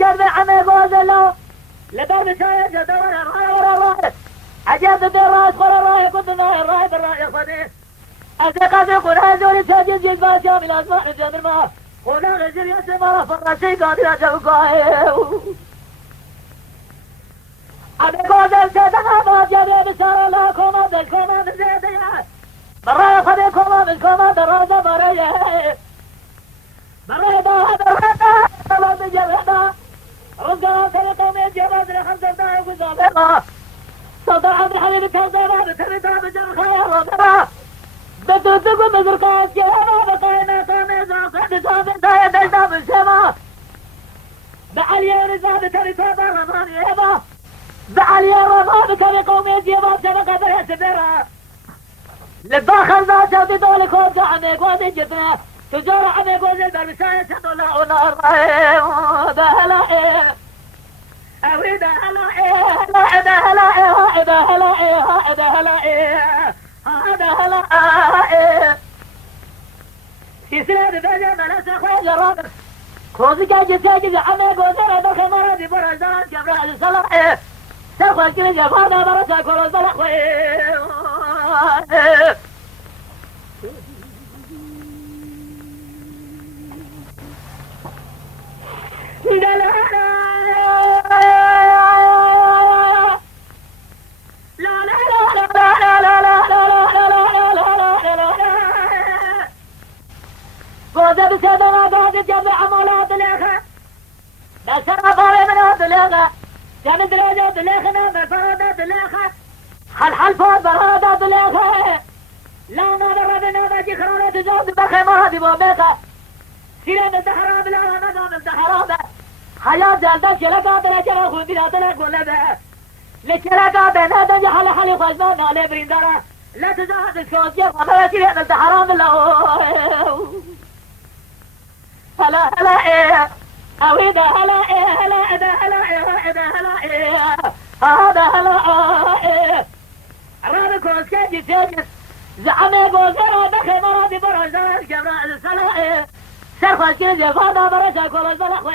كذب عمي قوزلو لباب شايف جدور الراي ورا الراي عجبت الراي خور الراي كنت الراي بالراي خديه أزقازي قول هزولي تجيز جيز شامل أسماء نجم الماء قولا غجر يسمى فرشي قادر أجوكاي عمي قوزل سيدنا ما جابي بسار الله كوما بالكوما بزيديا بالراي خديه كوما بالكوما بالرازة بريه بريدا بريدا الله بجردا رزقنا سلطة من جباد لخمسة دقائق وزابطة صوت عبد الحليم التوزيبة بتريدها بجر خيار وقرا بدو تقوم بزرقات جهاما بقائنا طاميزا صحب صابتا يدلتا بالسما بعليا رزا بتريدها برمان يبا بعليا رما بكري قومي جيبا سبقا بريسبرا لباخر ذا شوتي دولي خوزا عميق وادي جدنا تجار عميق وزي برمشاية شدولا ونار بهلا أويدا هلا هلا هلا هلا هلا هلا هلا هلا سلسلة بفجر ملاسة خوي جرابر خوزي جاجي ساجي عميق وزي دخل مرضي برا زران كبرا الصلاة سخوة كل جفانا برسا كل صلاة قوزة بسيدنا بعد جمع عمالات الأخرى بسرنا فاري من هذا الأخرى جمع درجات الأخرى بفرادات الأخرى حل فوت برادات الأخرى لا نظر بنا بجي خرانة جوز بخيمة هذه بوبيخة سيرين الدحراب لا مدام الدحراب حياة جلدك شلقات لجرى خون بلا تلق ولبه لشلقات نادا جحل حلي خشمان علي بريندارا لا تزاهد الكوز جرى فلا سيرين الدحراب لا هلا هلا ايه اويدا هلا ايه هلا ادا هلا ايه ادا هلا ايه هذا هلا ايه عرابك وسكاجي ساجس زعمي قوزيرا دخل مرادي برا زمان جبراء السلاء سرخوا الكنزي فادا برشا كل الزلق